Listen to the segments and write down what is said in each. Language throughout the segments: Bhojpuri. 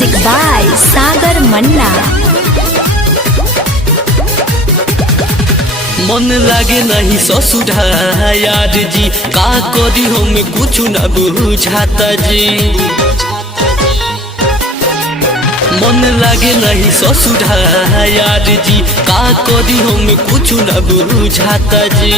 म्यूजिक बाय सागर मन्ना। मन लागे नहीं ससुरा यार जी, का करी हम कुछ न बुझाता जी। मन लागे नहीं ससुरा यार जी, का करी हम कुछ न बुझाता जी।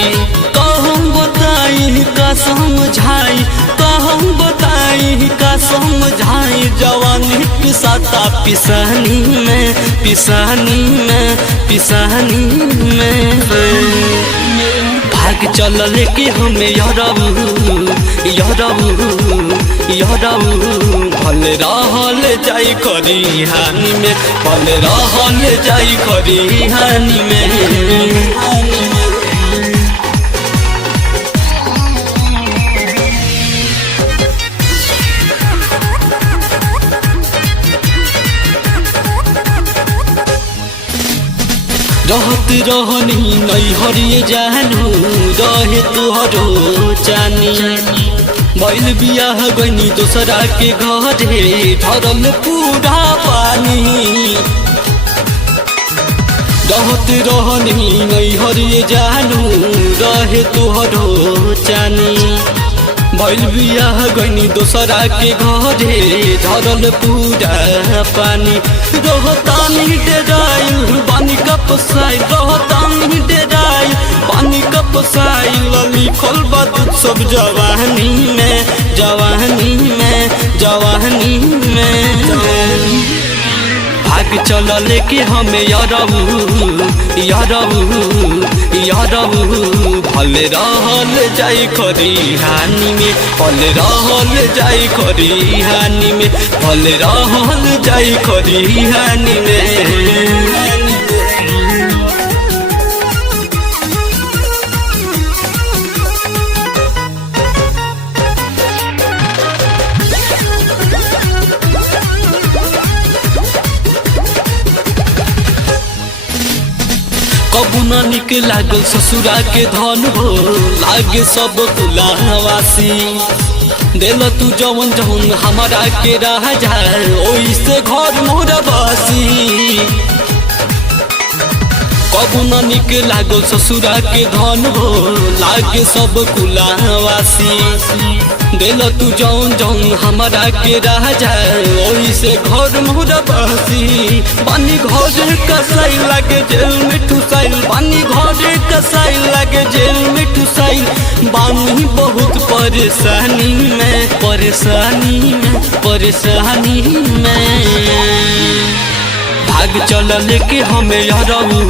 कहूँ बताई का समझाई, कहूँ बताई का समझाई, जवानी पिसाता पिसानी में, पिसानी में, पिसानी में। भाग चल लेके हमें यरबू भले रहल जाई खरी हानि में, भले रहल जाई खरी हानि में। रहत रहनी नहीं हरिए जानू, रहे तुहरो चानी। बैल बियाह गनी दोसरा के घरे, धरल पूरा पानी। रहत रहनी नहीं हरिए जानू, रहे तुहरो चानी। बैल बियाह गनी दोसरा के घरे, धरल पूरा पानी। रोहतानी डेराइल पानी कप साई, रोहतानी डेराइल पानी कप साई। लिखल बात सब जवानी में, जवानी में, जवानी में। भाग चल लेके हमें यरबू भले रहल जाई खरी हानि में, भले रहल जाई खरी हानि में, भले रहल जाई खरी हानि में। कबू न निक लागल ससुरा के धन हो, लागे सब कुलावासी। दिल तू जवन जवन हमारा के रह जाए, ओइसे घर मोर बासी। कबू न निक लागल ससुरा के धन हो, लागे सब कुलावासी। दिल तू जौन जौन हमारा के रह जाए, ओइसे घर मोर बसी। पानी घर कसाई लागे जेल में ठुसाइल, पानी घर कसाई लागे जेल में ठुसाइल। बानी बहुत परेशानी में, परेशानी में, परेशानी में। भाग चल लेके हमें यरबू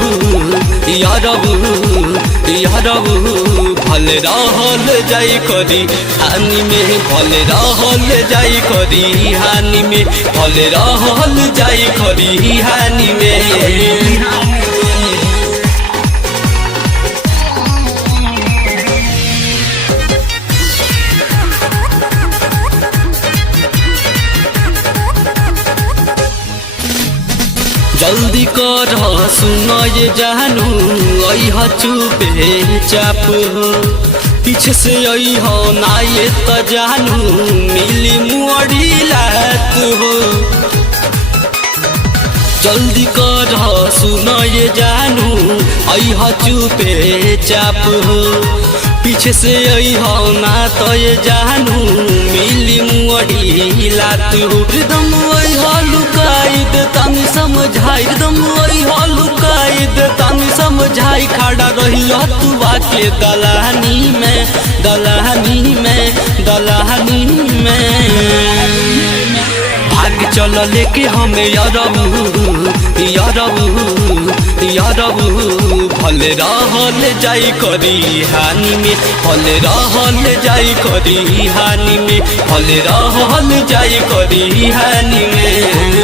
भले रहल जाई खरी हानि में, भले रहल जाई खरी हानि में, भले रहल जाई खरी हानि में। जल्दी कर सुन ये जानू, अइह चुपे चाप। पीछे से अइह ना ये त जानू, मिली मुअड़ी लात हो। जल्दी कर सुन ये जानू, अइह चुपे चाप हो। पीछे से अइह ना तो ये जानू, मिली मुअड़ी लात हो। एकदम अइह लुकाई दे तानी समझाई, एकदम अइह लुकाई दे तानी समझाई। खड़ा रही तू आके दलानी में, दलानी में, दलानी में। भाग चल लेके हमें यरबू भले रहल जाई खरी हानि में, भले रहल जाई खरी हानि में, भले रहल जाई खरी हानि में।